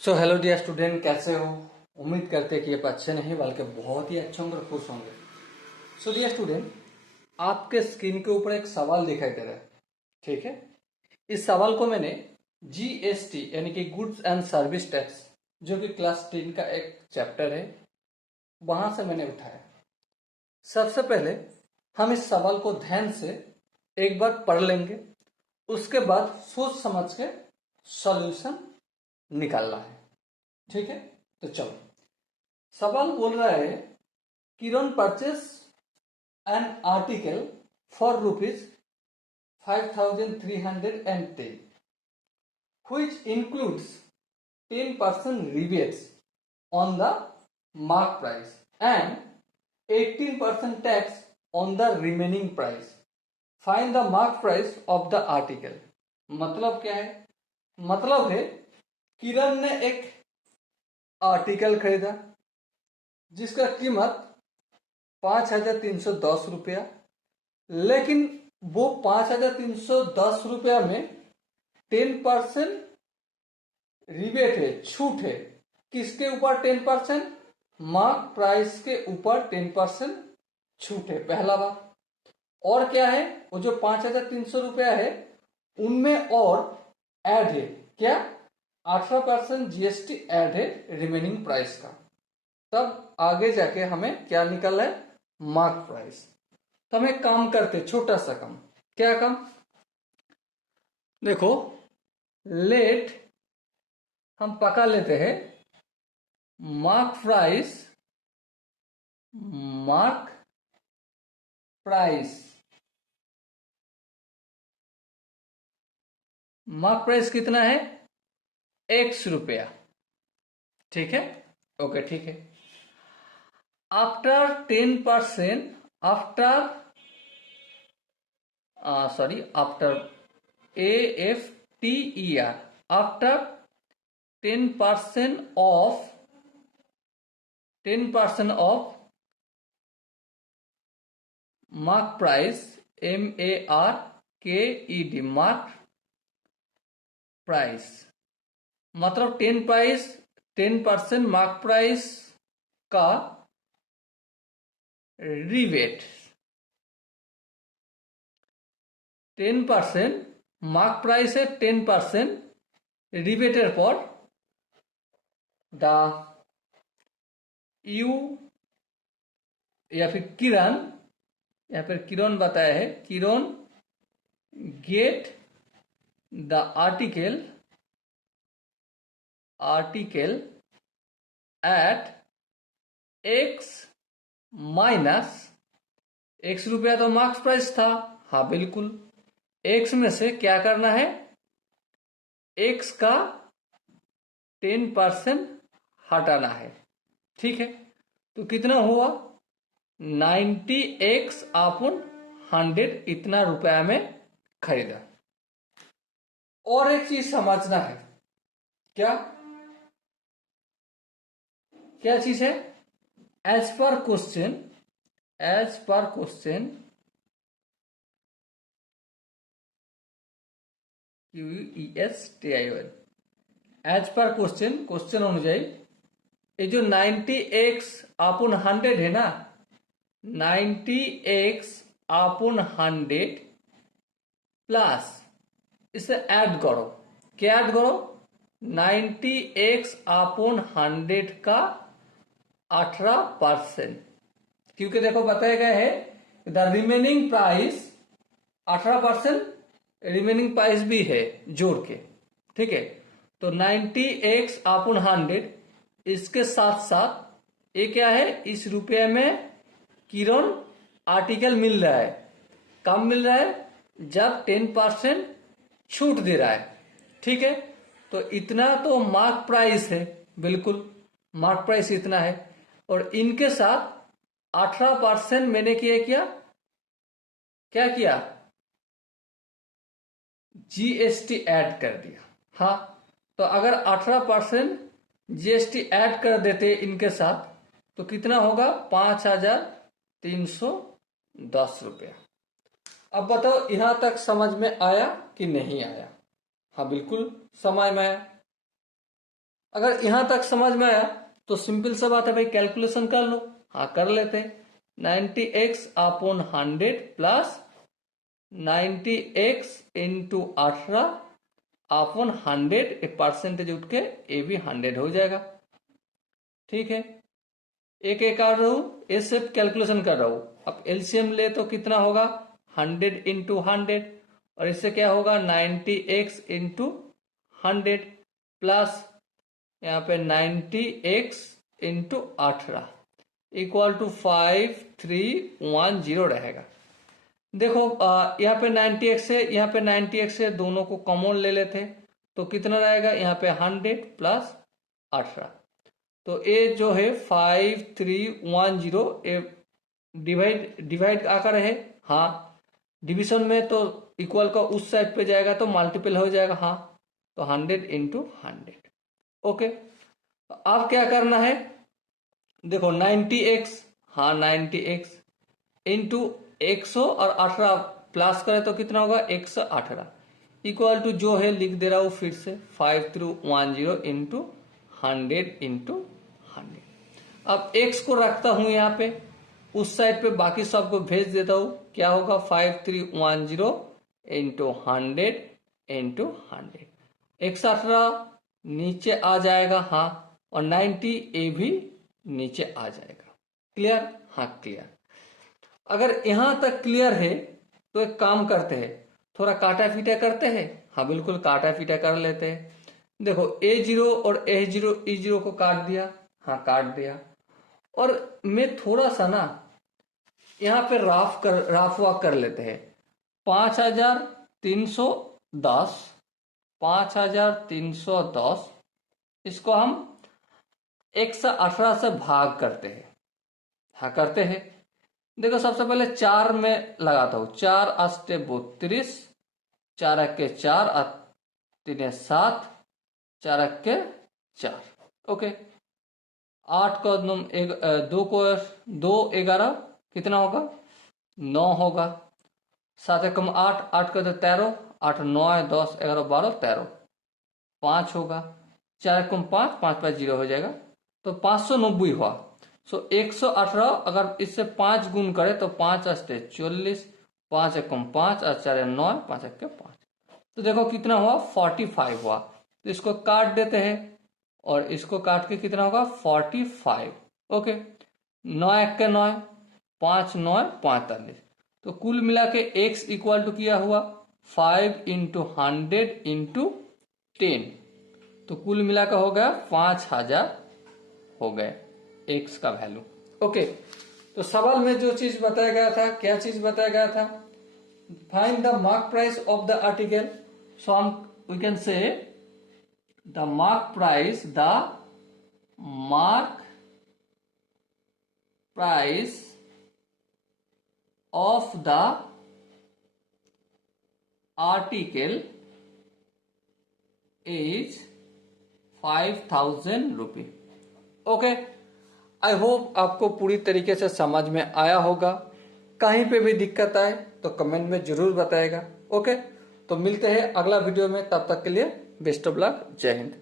So hello dear student, कैसे हो? उम्मीद करते हैं कि आप अच्छे नहीं बल्कि बहुत ही अच्छे होंगे और खुश होंगे। सो डियर स्टूडेंट, आपके स्क्रीन के ऊपर एक सवाल दिखाई दे रहा है। ठीक है, इस सवाल को मैंने जीएसटी यानी कि गुड्स एंड सर्विस टैक्स, जो कि क्लास 10 का एक चैप्टर है, वहां से मैंने उठाया। सबसे पहले हम इस सवाल को ध्यान से एक बार पढ़ लेंगे, उसके बाद सोच समझ के सॉल्यूशन निकालना है। ठीक है, तो चलो। सवाल बोल रहा है, Kiran purchase an article for rupees 5310 which includes 10% rebates on the mark price and 18% tax on the remaining price. Find the mark price of the article. मतलब क्या है? मतलब है किरण ने एक आर्टिकल खरीदा जिसका कीमत 5310 रुपया, लेकिन वो 5310 रुपया में 10% रिबेट है, छूट है। किसके ऊपर 10%? मार्क प्राइस के ऊपर 10% छूट है, पहला बात। और क्या है, वो जो 5300 रुपया है उनमें और ऐड है क्या? 18% जीएसटी ऐड है रिमेनिंग प्राइस का। तब आगे जाके हमें क्या निकल है? Mark price. तो हम एक काम करते, छोटा सा काम। क्या काम? देखो, लेट हम पका लेते हैं mark price. Mark price, mark price कितना है? x रुपया। ठीक है, ओके, ठीक है। After 10%, after after AFTER, after 10% of 10% of mark price, MARKED, mark price मतलब 10% मार्क प्राइस का रिबेट। 10% मार्क प्राइस है, 10% रिबेटर पर द यू या फिर किरण, या फिर किरण बताया है, Kiran get the article at x minus x रुपया तो मार्क्स प्राइस था, हाँ बिल्कुल। x में से क्या करना है? x का 10% हटाना है। ठीक है, तो कितना हुआ? 90x अपॉन 100, इतना रुपया में खरीदा। और एक चीज समझना है, क्या क्या चीज है? As per question QUESTION, as per question अनुଯାয়ী ये जो 90x अपॉन 100 है ना, 90x अपॉन 100 प्लस इसे ऐड करो। क्या ऐड करो? 90x अपॉन 100 का 18%, क्योंकि देखो बताया गया है the remaining price 18% remaining price भी है जोड़ के। ठीक है, तो 90x अपॉन 100, इसके साथ साथ ये क्या है? इस रुपये में किरण आर्टिकल मिल रहा है। कम मिल रहा है जब 10% छूट दे रहा है। ठीक है, तो इतना तो मार्क प्राइस है, बिल्कुल मार्क प्राइस इतना है, और इनके साथ 18% मैंने क्या किया? जीएसटी ऐड कर दिया। हाँ, तो अगर 18% जीएसटी ऐड कर देते इनके साथ तो कितना होगा? 5310 रुपया। अब बताओ, यहां तक समझ में आया कि नहीं आया? हाँ बिल्कुल समझ में आया। अगर यहां तक समझ में आया तो सिंपल सा बात है भाई, कैलकुलेशन कर लो। हाँ कर लेते हैं। 90x upon 100 plus 90x into 18 upon 100, एक परसेंटेज उठ के ये भी 100 हो जाएगा। ठीक है, एक एक कर रहा हूं, ये सिर्फ कैलकुलेशन कर रहा हूं। अब एलसीएम ले तो कितना होगा 100 इंटू 100, और इससे क्या होगा 90x इंटू 100 प्लस यहाँ पे 90x इंटू 18 इक्वल टू 5310 रहेगा। देखो यहाँ पे 90x है, यहाँ पे 90x है, दोनों को कॉमन ले लेते तो कितना रहेगा यहाँ पे 100 प्लस 18, तो ये जो है 5310 ये डिवाइड आकर है। हाँ डिवीजन में तो इक्वल का उस साइड पे जाएगा तो मल्टीपल हो जाएगा। हाँ तो 100 इंटू 100। ओके, अब क्या करना है, देखो 90x, हाँ 90x इंटू 100 और 18 प्लस करें तो कितना होगा 118 इक्वल टू जो है लिख दे रहा हूं फिर से 5310 इंटू 100 इंटू 100। अब x को रखता हूं यहाँ पे, उस साइड पे बाकी सबको भेज देता हूं, क्या होगा 5310 इंटू 100 इंटू 100, 118 नीचे आ जाएगा। हाँ, और 90 ए भी नीचे आ जाएगा। क्लियर? हाँ क्लियर। अगर यहां तक क्लियर है तो एक काम करते हैं, थोड़ा काटा फीटा करते हैं। हाँ बिल्कुल काटा फीटा कर लेते हैं। देखो A0 और E0 को काट दिया। हाँ काट दिया, और मैं थोड़ा सा ना यहाँ पे राफ वॉक कर लेते हैं। 5310 इसको हम 118 से भाग करते हैं। हाँ करते हैं। देखो सबसे पहले 4 में लगाता हूं, 4 अष्टे 32, 4 अक्के 4 3 7, 4 अक्के 4। ओके, 8 को 2 को 2 11 कितना होगा 9 होगा, 7 एकम 8, 8 को 13, 8 9 10 11 12 13, 5 होगा, 4 एकम 5, 5 5 0 हो जाएगा, तो 590 हुआ। सो 118 अगर इससे 5 गुण करे तो 5 अष्टे 40, 5 एकम 5 और 4 9, 5 अक्के 5, तो देखो कितना हुआ 45 हुआ। तो इसको काट देते हैं और इसको काट के कितना होगा 45। ओके, 9 अक्के 9, 5 9 45, तो कुल मिला के x इक्वल टू किया हुआ 5 इंटू 100 इंटू 10, तो कुल मिला के हो गया 5000 हो गए x का वैल्यू। ओके, तो सवाल में जो चीज बताया गया था, क्या चीज बताया गया था, find the mark price of the article. So हम we can say the mark price of the article is 5000 रुपये। ओके, आई होप आपको पूरी तरीके से समझ में आया होगा। कहीं पे भी दिक्कत आए तो कमेंट में जरूर बताएगा। ओके, तो मिलते हैं अगला वीडियो में, तब तक के लिए बेस्ट ऑफ लक, जय हिंद।